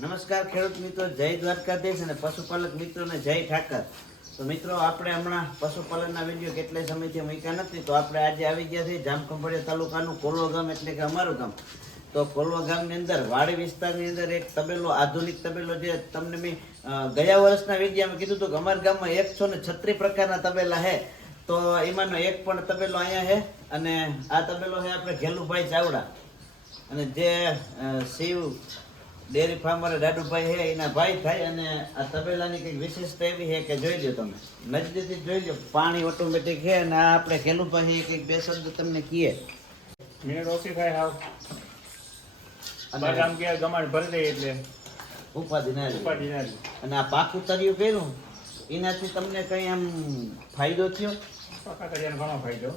નમસ્કાર ખેડૂત મિત્રો, જય દ્વારકાધીશ અને પશુપાલક મિત્રોને જય ઠાકર. તો મિત્રો, આપણે હમણાં પશુપાલનના વીડિયો કેટલાય સમયથી મૂક્યા નથી, તો આપણે આજે આવી ગયા છીએ જામખંભાળિયા તાલુકાનું કોલવા ગામ એટલે કે અમારું ગામ. તો કોલવા ગામની અંદર, વાડી વિસ્તારની અંદર એક તબેલો, આધુનિક તબેલો જે તમને મેં ગયા વર્ષના વિડીયામાં કીધું હતું કે અમારા ગામમાં એકસો ને છત્રીસ પ્રકારના તબેલા છે. તો એમાંનો એક પણ તબેલો અહીંયા છે અને આ તબેલો છે આપણે ઘેલુભાઈ ચાવડા. અને જે શિવ ડેરી ફાર્મર દાદુભાઈ છે એના ભાઈ થાય અને આ તબેલાની કંઈક વિશેષતા એવી છે કે જોઈ લો તમે. નજદીકથી જોઈ લો પાણી ઓટોમેટિક છે અને આ આપણે ખેલુભાઈ કંઈક બે શબ્દ તમને કહીએ. મિનિટ ઓછી થાય હાવ. અને કામ કે ગમાડ ભરી દે એટલે. ઉપાધિ ના ઉપાધિ ના અને આ પાકું તર્યું કર્યું એનાથી તમને કઈ આમ ફાયદો થયો? પાકા તળિયાનો ઘણો ફાયદો.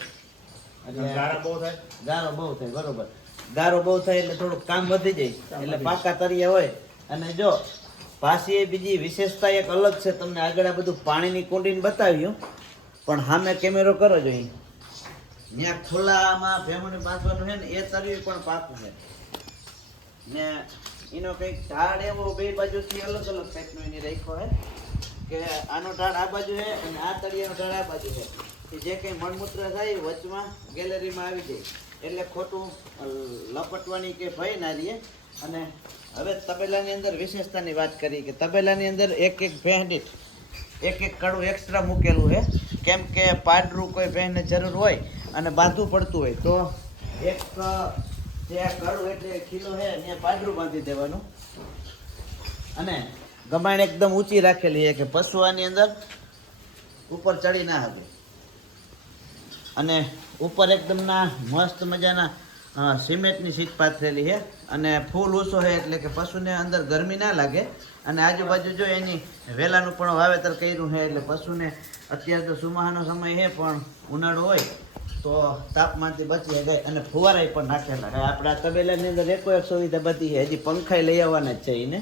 એટલે ગારો બહુ થાય. ગારો બહુ થાય બરોબર. ગારો બહુ થાય એટલે થોડુંક કામ વધી જાય. એટલે પાકા તરિયા હોય. અને જો એ બીજી વિશેષતા એક અલગ છે તમને આગળ આ બધું પાણીની કુંડીને બતાવ્યું. પણ સામે કેમેરો કરો જોઈએ ત્યાં ખુલ્લામાં ભેમોને બાંધવાનું છે ને એ તરવી પણ પાકું છે. ને એનો કંઈક ઢાળ એવો બે બાજુથી અલગ અલગ ટાઈપનો એની રાખ્યો છે કે આનો ઢાળ આ બાજુ છે અને આ તળિયાનો ઢાળ આ બાજુ છે. જે કંઈ મળમૂત્ર થાય વચમાં ગેલેરીમાં આવી જાય. એટલે ખોટું લપટવાની કે ભય ના રહીએ. અને હવે તબેલાની અંદર વિશેષતાની વાત કરી કે તબેલાની અંદર એક એક ભેંસ એક એક કડું એક્સ્ટ્રા મૂકેલું છે. કેમ કે પાડરું કોઈ ભેંસને જરૂર હોય અને બાંધવું પડતું હોય, તો એક, જે આ કડું એટલે ખીલો છે ત્યાં પાડરું બાંધી દેવાનું. અને ગમાણ એકદમ ઊંચી રાખેલી છે કે પશુ આની અંદર ઉપર ચડી ના શકે અને ઉપર એકદમ ના મસ્ત મજાના સિમેન્ટની સીટ પાથરેલી છે અને ફૂલ ઓછો છે એટલે કે પશુને અંદર ગરમી ના લાગે. અને આજુબાજુ જો એની વેલાનું પણ વાવેતર કર્યું છે એટલે પશુને અત્યારે તો સુમાહાનો સમય છે પણ ઉનાળો હોય તો તાપમાનથી બચી જાય અને ફુવારાય પણ નાખેલા છે આપણા તબેલાની અંદર એકો એક સુવિધા બધી છે, હજી પંખાઈ લઈ આવવાના જ છે એને.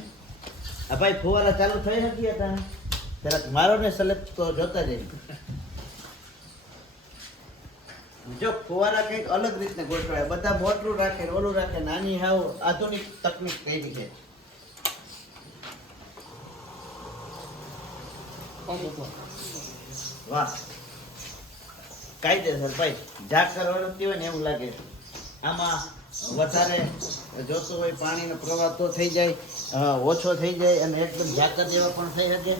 આ ભાઈ ફુવારા ચાલુ થઈ શક્યા હતા જરાક મારો ને સલેબ તો જોતા જઈએ. જો ફુવારા કંઈક અલગ રીતને ગોઠવાય, બધા મોટલું રાખે ઓલું રાખે, નાની હાવ આધુનિક તકનીક કરી છે વાહ. કાયદેસર ભાઈ, ઝાકર વળગતી હોય ને એવું લાગે. આમાં વધારે જોતું હોય, પાણીનો પ્રવાહ તો થઈ જાય ઓછો થઈ જાય અને એકદમ ઝાકર જેવા પણ થઈ શકે.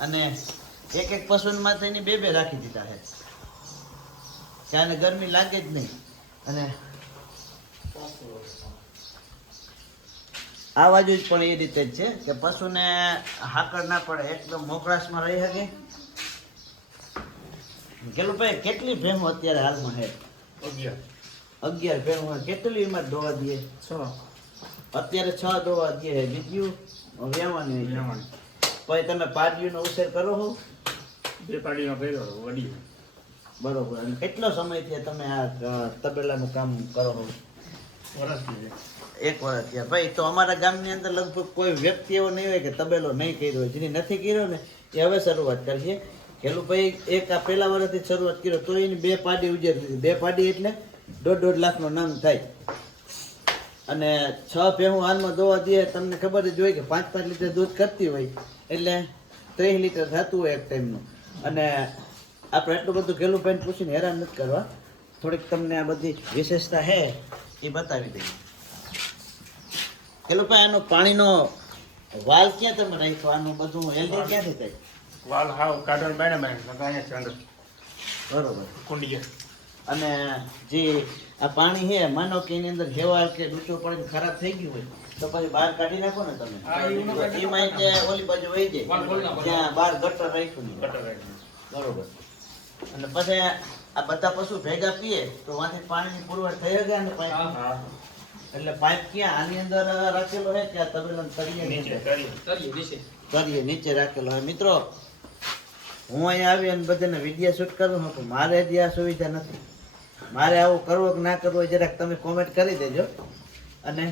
અને એક એક પશુને માથે એની બે બે રાખી દીધા છે. આને ગરમી લાગે જ નહીં. અને આ બાજુ જ પણ એ રીતે જ છે કે પશુને હાકડ ના પડે એકદમ મોકળાશમાં રહી શકે. ગેલુભાઈ કેટલી ભેમો અત્યારે હાલમાં હે? અગિયાર. અગિયાર ભેમો હોય. કેટલી એમાં દોવા દઈએ? છ. અત્યારે છ દોવા દઈએ બીજું. વ્યવહારની. પછી તમે પાડીઓનો ઉછેર કરો હો. બે પાડીમાં કર્યો વડી બરોબર. અને કેટલો સમયથી તમે આ તબેલાનું કામ કરો છો? એક વર્ષ થયા. ભાઈ તો અમારા ગામની અંદર લગભગ કોઈ વ્યક્તિ એવો નહીં હોય કે તબેલો નહીં કર્યો હોય. જેને નથી કર્યો ને એ હવે શરૂઆત કરશે. ખેલુભાઈ એક આ પહેલા વર્ષથી શરૂઆત કર્યો તો એની બે પાડી ઉજેર બે પાડી એટલે દોઢ દોઢ લાખનો નામ થાય. અને છ ભેહું હાલમાં દોવા દે તમને ખબર જ હોય કે પાંચ પાંચ લીટર દૂધ કરતી હોય. એટલે ત્રીસ લીટર થતું હોય એક ટાઈમનું. અને આપણે એટલું બધું ખેલુભાઈને પૂછીને હેરાન નથી કરવા. થોડીક તમને આ બધી વિશેષતા છે એ બતાવી દઈએ. પેલો ભાઈ આનો પાણીનો વાલ ક્યાં તમે રાખ્યો? આનું બધું હેલ્ધી ક્યાંથી થાય? વાલ હાવ કાઢવાનું બાયણે બાયણે નકર છે અંદર. બરોબર. કુંડીએ. અને જે આ પાણી છે માનો કે એની અંદર હેવાળ કે ડૂચો પણ ખરાબ થઈ ગયું હોય તો પછી બહાર કાઢી નાખો ને તમે. એમાં ઓલી બાજુ વહી જાય. ત્યાં બહાર ગટર રાખ્યું. બરોબર. અને પછી આ બધા પશુ ભેગા પીએ તો વાંથી પાણીની પુરવઠ થઈ ગયા ને પાઇપ એટલે પાઇપ ક્યાં? આની અંદર રાખેલો છે કે આ તબેલા તળિયે નીચે નીચે? કરી કરીએ નીચે. રાખેલો હોય મિત્રો હું અહીંયા આવી અને બધાને વીડિયો શૂટ કરું છું તો મારે જે આ સુવિધા નથી. મારે આવું કરવું કે ના કરવું જરાક તમે કોમેન્ટ કરી દેજો. અને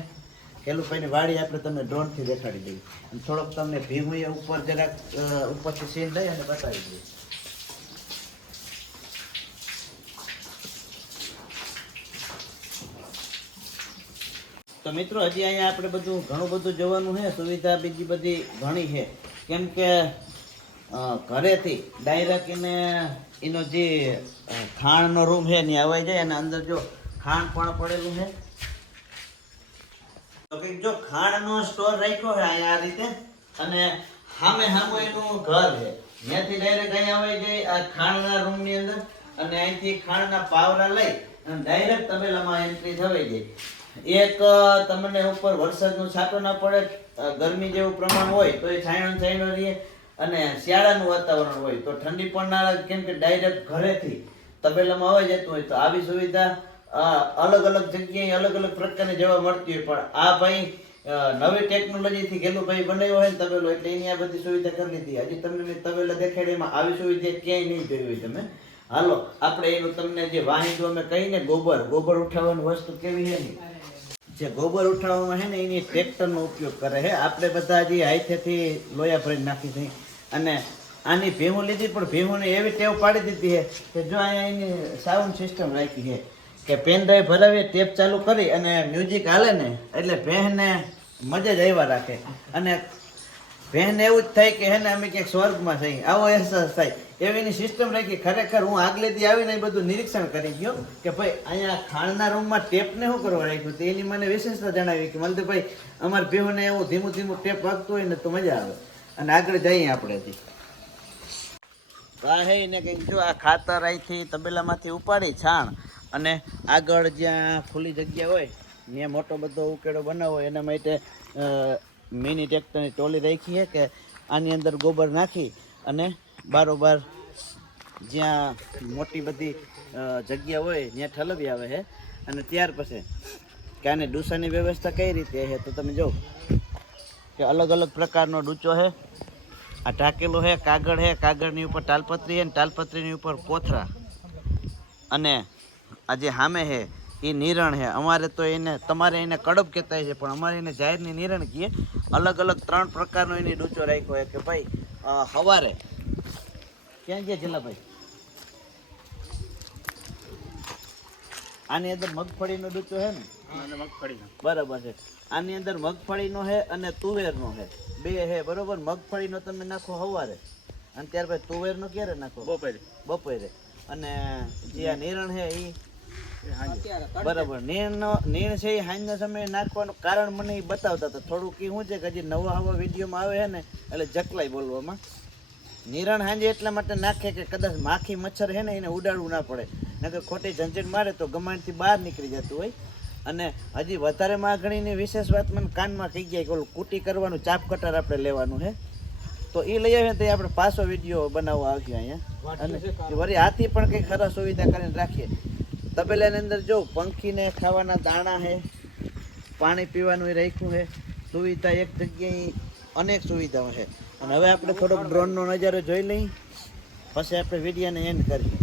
ખેલુભાઈની વાડી આપણે તમને ડ્રોનથી દેખાડી દઈએ. અને થોડોક તમને ભીમ એ ઉપર જરાક ઉપરથી સીન લઈ અને બતાવી દઈએ. તો મિત્રો, હજી અહીંયા આપણે બધું ઘણું બધું જોવાનું છે, સુવિધા બીજી બધી ઘણી છે. કેમ કે ઘરેથી ડાયરેક્ટ એને, એનો જે ખાણનો રૂમ છે, એની અવાઈ જાય અને અંદર જો ખાણ પણ પડેલું છે. તો કે જો ખાણનો સ્ટોર રાખ્યો છે અહીંયા આ રીતે, અને સામે સામે એનું ઘર છે. ત્યાંથી ડાયરેક્ટ અહીંયા આવી જાય આ ખાણના રૂમની અંદર, અને અહીંથી ખાણના પાવડા લઈ, અને ડાયરેક્ટ તબેલામાં એન્ટ્રી થવાઈ જાય એક તમને ઉપર વરસાદનો છાંટો ના પડે ગરમી જેવું પ્રમાણ હોય તો એ છાંયણો છાંયણો રહે અને શિયાળાનું વાતાવરણ હોય તો ઠંડી પણ ના લાગે, કેમ કે ડાયરેક્ટ ઘરેથી તબેલામાં આવી જતું હોય તો આવી સુવિધા અલગ અલગ જગ્યાએ અલગ અલગ પ્રકારની જોવા મળતી હોય. પણ આ ભાઈ નવી ટેકનોલોજીથી ગેલુભાઈ બનાવ્યો હોય ને તબેલો, એટલે એની આ બધી સુવિધા કરી લીધી. હજી તમને મેં તબેલા દેખાડી એમાં આવી સુવિધા ક્યાંય નહીં જોઈ હોય તમે. હાલો, આપણે એનું તમને જે વાહિંદો અમે કહીને, ગોબર ગોબર ઉઠાવવાની વસ્તુ કેવી છે ને જે ગોબર ઉઠાવવામાં છે ને, એની ટ્રેક્ટરનો ઉપયોગ કરે છે. આપણે બધા જે હાથેથી લોયા ભરીને નાખી દઈ અને આની ભેહું લીધી, પણ ભેહુંને એવી ટેવ પાડી દીધી છે કે જો અહીંયા એની સાઉન્ડ સિસ્ટમ રાખી છે કે પેન ડ્રાઈવ ભરાવી ટેપ ચાલુ કરી અને મ્યુઝિક હાલે ને, એટલે ભેહને મજા જ આવ્યા રાખે. અને બહેન એવું જ થાય કે હે ને, અમે ક્યાંક સ્વર્ગમાં થઈ આવો અહેસાસ થાય. એવી એની સિસ્ટમ રાખી ખરેખર હું આગલેથી આવીને એ બધું નિરીક્ષણ કરી ગયો કે ભાઈ અહીંયા ખાણના રૂમમાં ટેપને શું કરવા રાખ્યું તો એની મને વિશેષતા જણાવી કે મને ભાઈ અમારે ભેહોને એવું ધીમું ધીમું ટેપ વાગતું હોય ને તો મજા આવે. અને આગળ જઈએ આપણે હજી. તો આ હે ને કંઈક જો આ ખાતર અહીંથી તબેલામાંથી ઉપાડી છાણ અને આગળ જ્યાં ખુલ્લી જગ્યા હોય, ત્યાં મોટો બધો ઉકેડો બનાવવો એના માટે મિની ટ્રેક્ટરની ટોલી રાખી છે કે આની અંદર ગોબર નાખી અને બારોબાર જ્યાં મોટી બધી જગ્યા હોય, ત્યાં ઠલવી આવે છે અને ત્યાર પછી કે ડૂસાની વ્યવસ્થા કઈ રીતે છે તો તમે જો કે અલગ અલગ પ્રકારનો ડૂચો છે આ ઢાકેલો છે કાગળ છે કાગળની ઉપર તાલપત્રી છે ને તાલપત્રીની ઉપર કોથરા. અને આ જે સામે છે એ નિરણ છે અમારે તો એને, તમારે એને કડબ કહેતા છે, પણ અમારે એને જાહેરની નિરણ કહીએ. અલગ અલગ ત્રણ પ્રકારનો એની ડૂચો રાખ્યો છે કે ભાઈ સવારે ક્યાં ગયા જિલ્લાભાઈ? આની અંદર મગફળીનો ડૂચો છે ને? મગફળીનો. બરાબર છે. આની અંદર મગફળીનો છે અને તુવેરનો છે બે છે બરોબર? મગફળીનો તમે નાખો સવારે. અને ત્યાર પછી તુવેરનો ક્યારે નાખો? બપોરે. બપોરે. અને જે આ નિરણ છે એ બરાબર હાંજે બરાબર. નીણનો નીણ છે એ સાંજના સમયે નાખવાનું કારણ મને એ બતાવતા હતા. થોડુંક એ શું છે કે હજી નવા હવા વિડીયોમાં આવે છે ને એટલે જકલાઈ બોલવામાં. નિરણ હાંજે એટલા માટે નાખે કે કદાચ માખી મચ્છર છે ને એને ઉડાડવું ના પડે. નકર ખોટી ઝંઝટ મારે તો ગમાણથી બહાર નીકળી જતું હોય. અને હજી વધારે માગણીની વિશેષ વાત મને કાનમાં કહી ગયા કે ઓલું કૂટી કરવાનું ચાપ કટર આપણે લેવાનું છે તો એ લઈ આવીએ તો આપણે પાછો વીડિયો બનાવવા આવ્યો અહીંયા. અને વળી હાથી પણ કંઈક ખરા સુવિધા કરીને રાખીએ. તબેલાની અંદર જો પંખીને ખાવાના દાણા છે પાણી પીવાનું એ રાખ્યું છે સુવિધા એક જગ્યાએ અનેક સુવિધાઓ છે અને હવે આપણે થોડોક ડ્રોનનો નજારો જોઈ લઈ. પછી આપણે વિડીયોને એન્ડ કરીએ.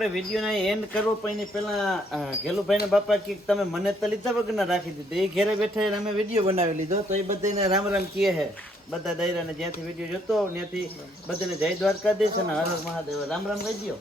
આપણે વિડીયોના એન્ડ કરવો પણ એની પહેલાં ઘેલુભાઈના બાપા કે તમે મને તો લીધા વગરના રાખી દીધા. એ ઘેરે બેઠા એને અમે વીડિયો બનાવી લીધો. તો એ બધાને રામ રામ કહે છે. બધા દૈરાને જ્યાંથી વીડિયો જોતો હોય ત્યાંથી બધાને જય દ્વારકાધીશ અને હર હર મહાદેવ. રામ રામ કહી દો